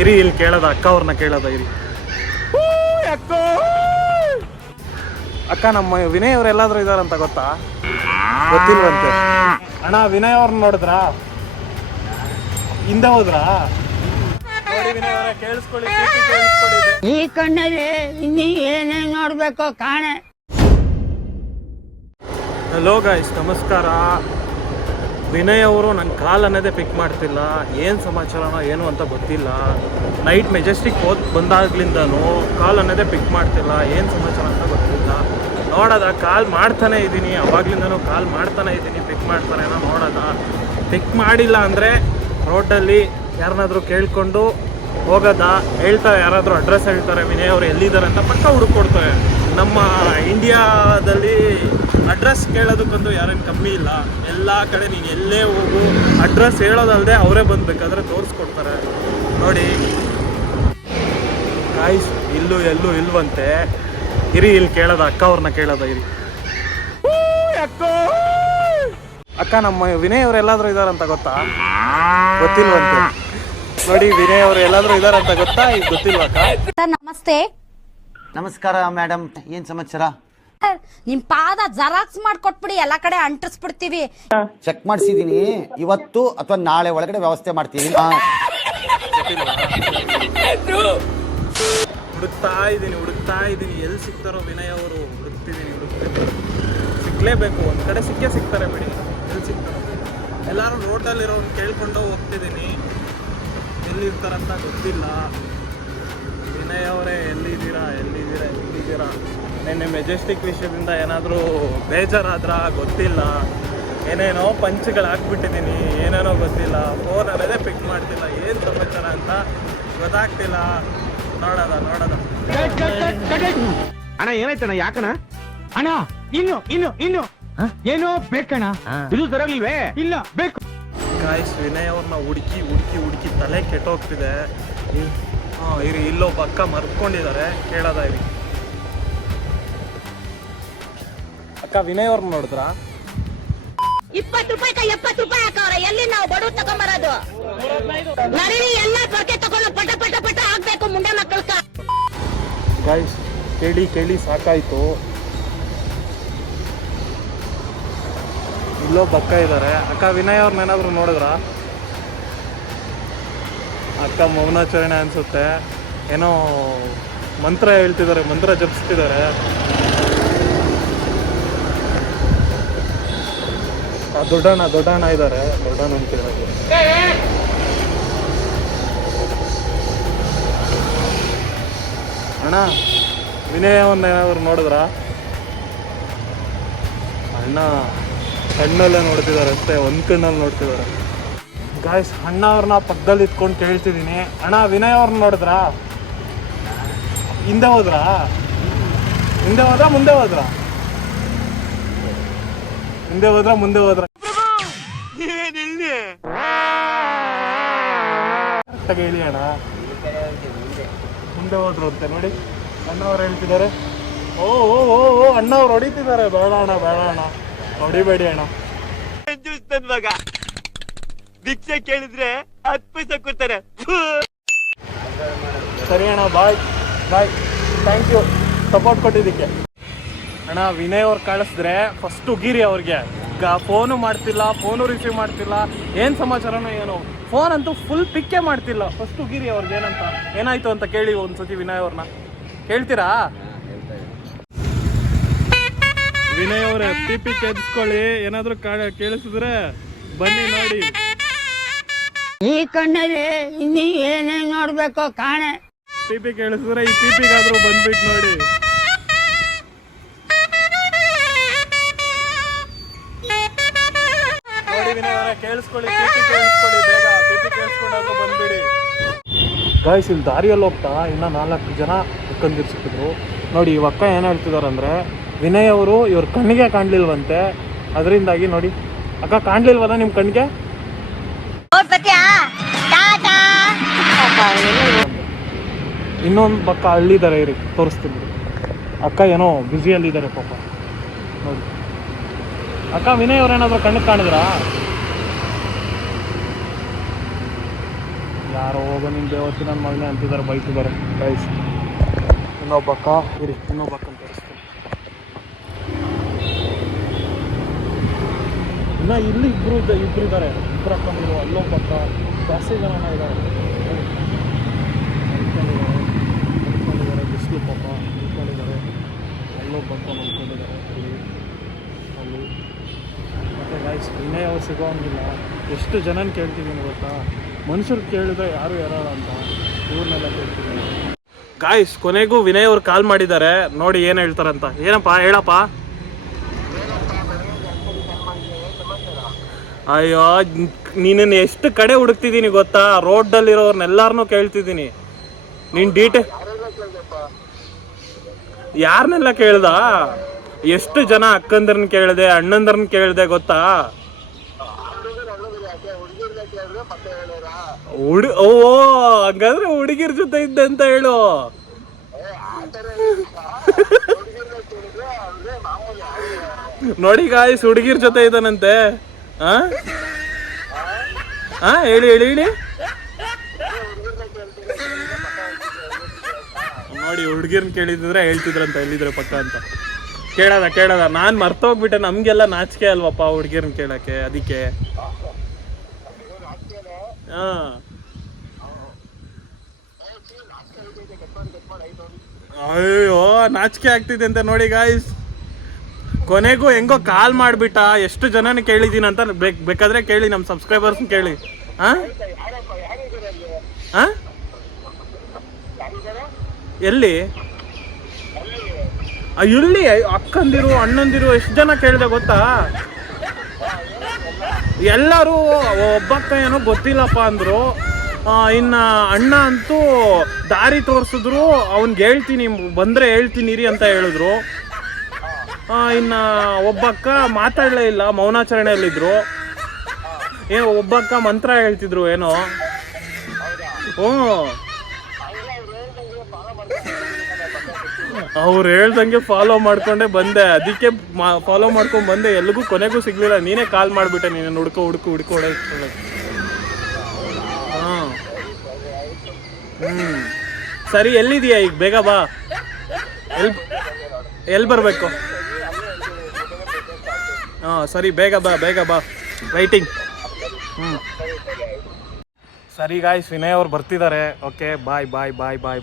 ಇರಿ ಇಲ್ಲಿ ಕೇಳೋದ ಅಕ್ಕ ಅವ್ರನ್ನ ಕೇಳೋದ ಇರಿ. ಅಕ್ಕ ನಮ್ಮ ವಿನಯ್ ಅವ್ರು ಎಲ್ಲಾದ್ರೂ ಇದಾರಂತ ಗೊತ್ತಾ? ಗೊತ್ತಿಲ್ವಂತೆ. ಅಣ್ಣ ವಿನಯ್ ಅವ್ರನ್ನ ನೋಡಿದ್ರಾ? ಹಿಂದೆ ಹೋದ್ರಾ? ನೋಡಿ ವಿನಯ್ ಅವರೇ ಕೇಳಿಸ್ಕೊಳ್ಳಿ, ಈ ಕಣ್ಣಲ್ಲಿ ಇನ್ನೀ ಏನೇನ್ ನೋಡ್ಬೇಕೋ ಕಾಣೆ. ಹಲೋ ಗೈಸ್, ನಮಸ್ಕಾರ. ವಿನಯ್ ಅವರು ನನ್ನ ಕಾಲ್ ಅನ್ನೋದೇ ಪಿಕ್ ಮಾಡ್ತಿಲ್ಲ. ಏನು ಸಮಾಚಾರನೋ ಏನು ಅಂತ ಗೊತ್ತಿಲ್ಲ. ನೈಟ್ ಮೆಜೆಸ್ಟಿಕ್ ಬಂದಾಗ್ಲಿಂದನೂ ಕಾಲ್ ಅನ್ನೋದೇ ಪಿಕ್ ಮಾಡ್ತಿಲ್ಲ. ಏನು ಸಮಾಚಾರ ಅಂತ ಗೊತ್ತಿಲ್ಲ. ನೋಡೋದ ಕಾಲ್ ಮಾಡ್ತಾನೆ ಇದ್ದೀನಿ, ಅವಾಗ್ಲಿಂದನೂ ಕಾಲ್ ಮಾಡ್ತಾನೆ ಇದ್ದೀನಿ. ಪಿಕ್ ಮಾಡ್ತಾನೇನೋ ನೋಡೋದ. ಪಿಕ್ ಮಾಡಿಲ್ಲ ಅಂದರೆ ರೋಡಲ್ಲಿ ಯಾರನ್ನಾದ್ರೂ ಕೇಳಿಕೊಂಡು ಹೋಗೋದ. ಹೇಳ್ತಾರೆ, ಯಾರಾದರೂ ಅಡ್ರೆಸ್ ಹೇಳ್ತಾರೆ, ವಿನಯ್ ಅವರು ಎಲ್ಲಿದ್ದಾರೆ ಅಂತ ಪಕ್ಕ ಹುಡುಕೊಡ್ತಾರೆ. ನಮ್ಮ ಇಂಡಿಯಾದಲ್ಲಿ ಅಡ್ರೆಸ್ ಕೇಳೋದಕ್ಕಂತೂ ಯಾರೇನು ಕಮ್ಮಿ ಇಲ್ಲ. ಎಲ್ಲ ಕಡೆ ನೀನು ಎಲ್ಲೇ ಹೋಗು ಅಡ್ರೆಸ್ ಹೇಳೋದಲ್ಲದೆ ಅವರೇ ಬಂದುಬೇಕಾದ್ರೆ ತೋರಿಸ್ಕೊಡ್ತಾರೆ. ನೋಡಿ ಗಾಯ್ಸ್, ಎಲ್ಲೂ ಇಲ್ವಂತೆ. ಇರಿ ಇಲ್ಲಿ ಕೇಳೋದ ಅಕ್ಕ ಅವ್ರನ್ನ ಕೇಳೋದ ಇರಿ. ಅಕ್ಕ ನಮ್ಮ ವಿನಯ್ ಅವ್ರು ಎಲ್ಲಾದ್ರೂ ಇದಾರಂತ ಗೊತ್ತಾ? ಗೊತ್ತಿಲ್ವಂತೆ. ನೋಡಿ ವಿನಯ್ ಅವ್ರು ಎಲ್ಲಾದ್ರೂ ಇದಾರಂತ ಗೊತ್ತಾ? ಈಗ ಗೊತ್ತಿಲ್ವಾ ಅಕ್ಕ? ನಮಸ್ತೆ. ನಮಸ್ಕಾರ ಮೇಡಮ್, ಏನ್ ಸಮಾಚಾರ? ನಿಮ್ ಪಾದ ಜೆರಾಕ್ಸ್ ಮಾಡ್ಕೊಟ್ಬಿಡಿ, ಎಲ್ಲಾ ಕಡೆ ಅಂಟಿಸ್ಬಿಡ್ತೀವಿ. ಚೆಕ್ ಮಾಡಿಸಿದೀನಿ, ಇವತ್ತು ಅಥವಾ ನಾಳೆ ಒಳಗಡೆ ವ್ಯವಸ್ಥೆ ಮಾಡ್ತೀನಿ. ಹುಡುಕ್ತಾ ಇದ್ದೀನಿ ಎಲ್ಲಿ ಸಿಗ್ತಾರೋ ವಿನಯ್ ಅವರು. ಹುಡುಕ್ತಿದ್ದೀನಿ. ಸಿಗ್ಲೇಬೇಕು, ಒಂದ್ ಕಡೆ ಸಿಗ್ತಾರೆ ಬಿಡಿ. ಎಲ್ಲಿ ಸಿಗ್ತಾರೋ ಎಲ್ಲಾರು ರೋಡಲ್ಲಿರೋನ್ ಕೇಳ್ಕೊಂಡು ಹೋಗ್ತಿದ್ದೀನಿ. ಎಲ್ಲಿರ್ತಾರಂತ ಗೊತ್ತಿಲ್ಲ. ವಿನಯ್ ಅವರೇ ಎಲ್ಲಿದ್ದೀರಾ? ನಿನ್ನೆ ಮೆಜೆಸ್ಟಿಕ್ ವಿಷಯದಿಂದ ಏನಾದರೂ ಬೇಜಾರಾದ್ರ ಗೊತ್ತಿಲ್ಲ. ಏನೇನೋ ಪಂಚ್ಗಳಾಕ್ಬಿಟ್ಟಿದ್ದೀನಿ, ಏನೇನೋ ಗೊತ್ತಿಲ್ಲ. ಫೋನ್ ಅನ್ನೋದೇ ಪಿಕ್ ಮಾಡ್ತಿಲ್ಲ. ಏನು ಸಮಾಚಾರ ಅಂತ ಗೊತ್ತಾಗ್ತಿಲ್ಲ. ನೋಡೋದ ಅಣ್ಣ ಏನಾಯ್ತಣ್ಣ? ಯಾಕಣ್ಣ? ಅಣ್ಣ ಇನ್ನು ಏನೋ ಬೇಕಣ್ಣ. ಇದು ತರಲಿಲ್ವೇ? ಇಲ್ಲ ಬೇಕು. ಗಾಯ್ಸ್, ವಿನಯ್ ಅವ್ರನ್ನ ಹುಡುಕಿ ತಲೆ ಕೆಟ್ಟೋಗ್ತಿದೆ. ಇರಿ ಇಲ್ಲೊಬ್ಬ ಅಕ್ಕ ಮರ್ಕೊಂಡಿದ್ದಾರೆ, ಕೇಳೋದ ಇರಿ. ಅಕ್ಕ ವಿನಯ್ ಅವ್ರನ್ನ ನೋಡಿದ್ರಾ? 20 ರೂಪಾಯಿ 70 ರೂಪಾಯಿ ಹಾಕವ್ರೆ. ಎಲ್ಲಿ ನಾವು ಬಡವ್ರು ತಗೊಂಬರೋದು? ನರಿವಿ ಎಲ್ಲ ಪೊರ್ಕೆ ತಗೊಂಡು ಪಟ ಹಾಕ್ಬೇಕು ಮುಂಡೆ ಮಕ್ಕಳ್ಕ. ಗಾಯ್ಸ್ ಕೇಳಿ ಸಾಕಾಯ್ತು. ಇಲ್ಲೊಬ್ಬ ಅಕ್ಕ ಇದ್ದಾರೆ. ಅಕ್ಕ ವಿನಯ್ ಅವ್ರನ್ನ ಏನಾದ್ರು ನೋಡಿದ್ರಾ? ಅಕ್ಕ ಮೌನಾಚರಣೆ ಅನ್ಸುತ್ತೆ. ಏನೋ ಮಂತ್ರ ಹೇಳ್ತಿದ್ದಾರೆ, ಮಂತ್ರ ಜಪಿಸ್ತಿದ್ದಾರೆ. ದೊಡ್ಡಣ್ಣ ಇದ್ದಾರೆ. ದೊಡ್ಡಣ್ಣ ಅಂತಿರೋದು. ಅಣ್ಣ ವಿನಯ್ ಅವ್ರನ್ನ ಏನಾದ್ರು ನೋಡಿದ್ರಾ? ಅಣ್ಣ ಕಣ್ಣಲ್ಲೇ ನೋಡ್ತಿದ್ದಾರೆ ಅಷ್ಟೇ, ಒಂದು ಕಣ್ಣಲ್ಲಿ ನೋಡ್ತಿದ್ದಾರೆ. ಗಾಯ್ಸ್, ಅಣ್ಣ ಅವ್ರನ್ನ ಪಕ್ಕದಲ್ಲಿ ಇಟ್ಕೊಂಡು ಕೇಳ್ತಿದ್ದೀನಿ. ಅಣ್ಣ ವಿನಯ್ ಅವ್ರನ್ನ ನೋಡಿದ್ರಾ? ಹಿಂದೆ ಹೋದ್ರಾ? ಮುಂದೆ ಹೋದ್ರ? ಕರೆಕ್ಟಾಗಿ ಹೇಳಿ ಅಣ್ಣ. ಮುಂದೆ ಹೋದ್ರು ಅಂತೆ ನೋಡಿ. ಅಣ್ಣವ್ರು ಹೇಳ್ತಿದ್ದಾರೆ. ಓ ಅಣ್ಣವ್ರು ಹೊಡಿತಿದ್ದಾರೆ. ಬೇಡ ಅಣ್ಣ ಹೊಡಿಬೇಡಿ ಅಣ್ಣ. ಮಗ ಭಿಕ್ಷೆ ಕೇಳಿದ್ರೆ 10 ಪೈಸೆ ಕೊಡ್ತಾರೆ. ಸರಿ ಅಣ್ಣ, ಬಾಯ್. ಥ್ಯಾಂಕ್ ಯು ಸಪೋರ್ಟ್ ಕೊಟ್ಟಿದ್ದಕ್ಕೆ. ಅಣ್ಣ ವಿನಯ್ ಅವ್ರು ಕಳಿಸಿದ್ರೆ ಫಸ್ಟ್ ಉಗಿರಿ ಅವ್ರಿಗೆ. ಫೋನು ಮಾಡ್ತಿಲ್ಲ, ಫೋನು ರಿಸೀವ್ ಮಾಡ್ತಿಲ್ಲ. ಏನು ಸಮಾಚಾರನೋ ಏನೋ. ಫೋನ್ ಅಂತೂ ಫುಲ್ ಪಿಕ್ಕೇ ಮಾಡ್ತಿಲ್ಲ. ಫಸ್ಟ್ ಉಗಿರಿ ಅವ್ರಿಗೆ ಏನಾಯ್ತು ಅಂತ ಕೇಳಿ ಒಂದ್ಸತಿ ವಿನಯ್ ಅವ್ರನ್ನ. ಕೇಳ್ತೀರಾ? ವಿನಯ್ ಅವರೇ ಪಿಪಿ ಕೆದಿಸ್ಕೊಳ್ಳಿ. ಏನಾದರೂ ಕೇಳಿಸಿದ್ರೆ ಬನ್ನಿ ನೋಡಿ. ಈ ಕಣ್ಣಲ್ಲಿ ಇನ್ನೀ ಏನೇನ್ ನೋಡ್ಬೇಕೋ ಕಾಣೆ. ಪಿಪಿ ಕೇಳಿಸಿದ್ರೆ ಈ ಪಿಪಿಗಾದ್ರೂ ಬಂದ್ಬಿಟ್ಟು ನೋಡಿ. ನೋಡಿ ವಿನಯ್ ಅವರೇ ಕೇಳಿಸ್ಕೊಳ್ಳಿ, ಪಿಪಿ ಬೇಗ. ಪಿಪಿ ಕೇಳಿಸ್ಕೊಂಡಾಗ ಬಂದ್ಬಿಡಿ. ಗಾಯ್ಸ್, ಇಲ್ಲಿ ದಾರಿಯಲ್ಲಿ ಹೋಗ್ತಾ ಇನ್ನ 4 ಜನ ಸಿಕ್ಕಿದ್ರು ನೋಡಿ. ಈ ಅಕ್ಕ ಏನು ಹೇಳ್ತಿದಾರಂದ್ರೆ ವಿನಯ್ ಅವರು ಇವ್ರ ಕಣ್ಣಿಗೆ ಕಾಣ್ಲಿಲ್ವಂತೆ. ಅದರಿಂದಾಗಿ ನೋಡಿ. ಅಕ್ಕ ಕಾಣ್ಲಿಲ್ವಲ್ಲ ನಿಮ್ಮ ಕಣ್ಣಿಗೆ? ಇನ್ನೊಂದು ಪಕ್ಕ ಅಲ್ಲಿದ್ದಾರೆ, ಇರಿ ತೋರಿಸ್ತೀನಿ. ಅಕ್ಕ ಏನೋ ಬ್ಯುಸಿಯಲ್ಲಿದ್ದಾರೆ ಪಾಪ. ನೋಡಿ ಅಕ್ಕ, ವಿನಯ್ ಅವ್ರೇನಾದ್ರು ಕಣ್ಣಿಗೆ ಕಾಣಿದ್ರಾ? ಯಾರೋ ಹೋಗೋ ನಿನ್ನ ದೇವತ್ತು ನನ್ನ ಮಗನೇ ಅಂತಿದ್ದಾರೆ, ಬೈತಿದ್ದಾರೆ ಗೈಸ್. ಇನ್ನೊಬ್ಬಕ್ಕ ಇರಿ, ಇನ್ನೊಬ್ಬಕ್ಕಂತ ತೋರಿಸ್ತೀನಿ. ಇನ್ನು ಇಲ್ಲಿ ಇಬ್ಬರು ಇದ್ದಾರೆ, ಇಬ್ಬರು ಹಾಕೊಂಡಿರು. ಅಲ್ಲೊಬ್ಬಕ್ಕ, ಜಾಸ್ತಿ ಜನನ ಇದ್ದಾರೆ. ಮಲ್ಕೊಂಡಿದ್ದಾರೆ, ಬಿಸಿಲು ಪಾಪ ಮಲ್ಕೊಂಡಿದ್ದಾರೆ. ಅಲ್ಲೊಬ್ಬಕ್ಕ ಮಲ್ಕೊಂಡಿದ್ದಾರೆ ಇಲ್ಲಿ, ಅಲ್ಲಿ. ಮತ್ತು ಗೈಸ್ ವಿನಯ್ ಅವ್ರು ಸಿಗೋಂಗಿಲ್ಲ. ಎಷ್ಟು ಜನನ ಕೇಳ್ತಿದ್ದೀನಿ ಗೊತ್ತಾ, ಮನುಷ್ಯರು ಕೇಳಿದ್ರೆ ಯಾರು ಯಾರಲ್ಲ ಅಂತ, ಇವ್ರನ್ನೆಲ್ಲ ಕೇಳ್ತಿದ್ದೀನಿ. ಗಾಯ್ಸ್ ಕೊನೆಗೂ ವಿನಯ್ ಅವ್ರು ಕಾಲ್ ಮಾಡಿದ್ದಾರೆ, ನೋಡಿ ಏನು ಹೇಳ್ತಾರಂತ. ಏನಪ್ಪ ಹೇಳಪ್ಪ. ಅಯ್ಯೋ ನೀನನ್ನು ಎಷ್ಟು ಕಡೆ ಹುಡುಕ್ತಿದ್ದೀನಿ ಗೊತ್ತಾ, ರೋಡಲ್ಲಿರೋರ್ನೆಲ್ಲರನ್ನೂ ಕೇಳ್ತಿದ್ದೀನಿ. ನೀನು ಯಾರನ್ನೆಲ್ಲ ಕೇಳ್ದ? ಎಷ್ಟು ಜನ ಅಕ್ಕಂದ್ರನ್ನ ಕೇಳಿದೆ, ಅಣ್ಣಂದ್ರನ್ನ ಕೇಳಿದೆ ಗೊತ್ತಾ. ಓ ಹಂಗಾದ್ರೆ ಹುಡುಗಿರ್ ಜೊತೆ ಇದ್ದೆ ಅಂತ ಹೇಳು. ನೋಡಿ ಗಾಯ್ಸ್, ಹುಡುಗಿರ್ ಜೊತೆ ಇದ್ದಾನಂತೆ. ಹೇಳಿ ಹೇಳಿ ಹೇಳಿ. ನೋಡಿ ಹುಡುಗಿರ್ನ ಕೇಳಿದ್ರೆ ಹೇಳ್ತಿದ್ರಂತ ಎಲ್ಲಿದ್ರೆ ಪಕ್ಕ ಅಂತ. ಕೇಳದ ನಾನು ಮರ್ತೋಗ್ಬಿಟ್ಟೆ. ನಮ್ಗೆಲ್ಲ ನಾಚಿಕೆ ಅಲ್ವಪ್ಪ ಹುಡುಗಿರ್ನ ಕೇಳಕ್ಕೆ, ಅದಕ್ಕೆ. ಅಯ್ಯೋ ನಾಚಿಕೆ ಆಗ್ತಿದೆ ಅಂತ ನೋಡಿ ಗಾಯ್ಸ್. ಕೊನೆಗೂ ಹೆಂಗೋ ಕಾಲ್ ಮಾಡಿಬಿಟ್ಟ. ಎಷ್ಟು ಜನನ ಕೇಳಿದ್ದೀನಿ ಅಂತ ಬೇಕಾದ್ರೆ ಕೇಳಿ, ನಮ್ಮ ಸಬ್ಸ್ಕ್ರೈಬರ್ಸ್ನ ಕೇಳಿ. ಎಲ್ಲಿ ಇಲ್ಲಿ ಅಕ್ಕಂದಿರು ಅಣ್ಣಂದಿರು ಎಷ್ಟು ಜನ ಕೇಳಿದೆ ಗೊತ್ತಾ. ಎಲ್ಲರೂ ಒಬ್ಬಕ್ಕ ಏನೋ ಗೊತ್ತಿಲ್ಲಪ್ಪ ಅಂದರು. ಇನ್ನು ಅಣ್ಣ ಅಂತೂ ದಾರಿ ತೋರಿಸಿದ್ರು, ಅವ್ನಿಗೆ ಹೇಳ್ತೀನಿ ಬಂದರೆ ಹೇಳ್ತೀನಿ ರೀ ಅಂತ ಹೇಳಿದ್ರು. ಇನ್ನು ಒಬ್ಬಕ್ಕ ಮಾತಾಡಲೇ ಇಲ್ಲ, ಮೌನಾಚರಣೆಯಲ್ಲಿದ್ದರು. ಏನೋ ಒಬ್ಬಕ್ಕ ಮಂತ್ರ ಹೇಳ್ತಿದ್ರು ಏನೋ. ಅವ್ರು ಹೇಳ್ದಂಗೆ ಫಾಲೋ ಮಾಡ್ಕೊಂಡೆ ಬಂದೆ, ಅದಕ್ಕೆ ಫಾಲೋ ಮಾಡ್ಕೊಂಡು ಬಂದೆ. ಎಲ್ಲಿಗೂ ಕೊನೆಗೂ ಸಿಗ್ಲಿಲ್ಲ. ನೀನೇ ಕಾಲ್ ಮಾಡಿಬಿಟ್ಟೆ, ನೀನು ಹುಡ್ಕೊ ಸರಿ, ಎಲ್ಲಿದೀಯಾ ಈಗ? ಬೇಗ ಬಾ. ಎಲ್ಲಿ ಬರಬೇಕು? ಸರಿ, ಬೇಗ ಬಾ ವೈಟಿಂಗ್. ಸರಿ ಗಾಯ್ಸ್, ವಿನಯ್ ಅವ್ರು ಬರ್ತಿದ್ದಾರೆ. ಓಕೆ, ಬಾಯ್.